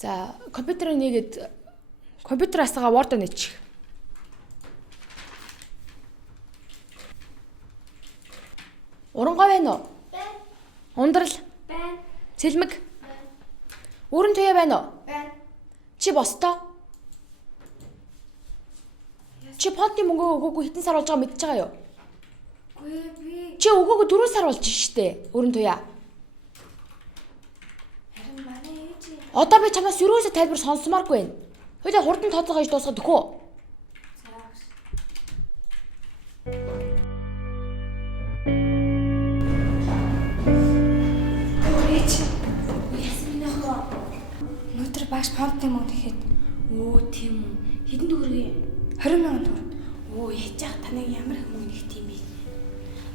За, компьютерыг нэгээд компьютераасаа Word нэчих. Урангой байна уу? Байна. Ундрал. Байна. Цэлмэг. Байна. Өрн туяа байна уу? Байна. Чи бостоо? Чи фонтын мөнгөө өгөөгүй хэдэн сар болж байгааг мэдчихэж байгаа юу? Гүй би. Чи өгөөгүй 4 сар болж штэ. Өрн туяа. Харин манай ээж. Одоо би чамаас юусоо тайлбар сонсомооргүй байна. Хоёулаа хурдан тооцоо хийж дуусгаад өгөө. Цаагаас. Ээж. Ясмин охоо. Өнөөдөр багш фонтны мөнгө гэхэд Оо тийм үү. Хэдэн төгрөг юм? 20,000 төгрөг. Оо яаж яах таныг ямар их мөнгө нэгт юм бэ?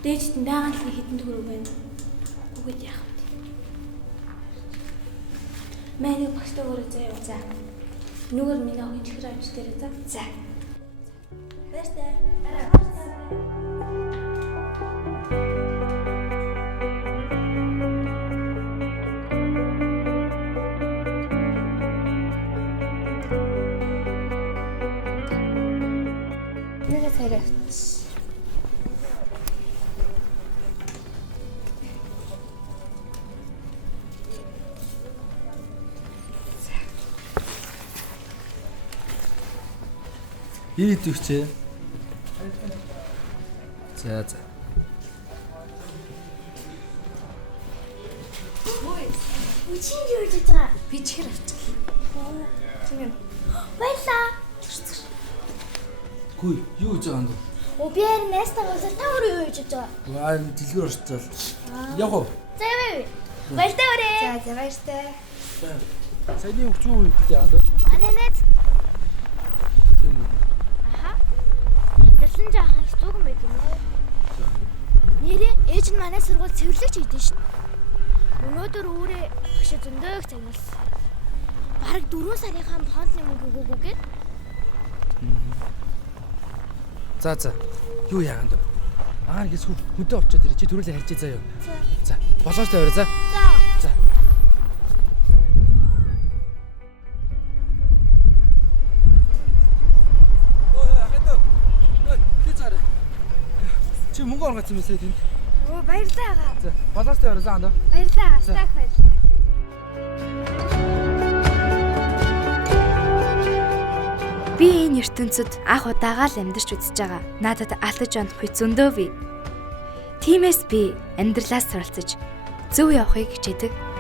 Дээжт нь дагаан л хэдэн төгрөг байна? Үгээд яах вэ? Манай багштай өөрөө заяа. За. Нүгээр миний охин чихэр авч дээрээ за. За. Баяртай. Нэг царай. Ирээд өгчээ. За. Үчиг юу гэж байгаа? Би чихэр авчих. Тийм юм. Баярлаа. Хүй, юу гэж байгаа юм бэ? Оо би харин найстайгаа та өөрөө юу гэж байгаа? Аа, дэлгүүр орцол. Яг уу. За яа. Баяртай өрөө. За баяртай. Саяны өгч юу гэдэг юм бэ? Ананас. Тийм үү. Аха. Дэлсэн жаахан их зүгэн байт юм уу? Нэрээ ээж нь манай сургууль цэвэрлэгч хийдэж шин. Өнөөдөр өөрөө багш зөндөөх загнуулсан. Бараг 4 сарынхаа фонтны мөнгө өгөөгүйгээд. За. Юу яагаад вэ? Аа, гэс хөдөө очиод ирээ. Чи төрүүлээ харьцаа заяа. За. Болооч тавиа за. За. Чи мөнгө оргоцсон мэт тийм. Оо баярлаа агаа. За, болооч тавиа за андаа. Баярлаа. Стак баярлаа. Би энэ ертөнцид анх удаага л амьдарч үзэж байгаа. Надад алдаж онох үе зөндөө бий. Тиймээс би амьдралаас суралцаж зөв явахыг хичээдэг.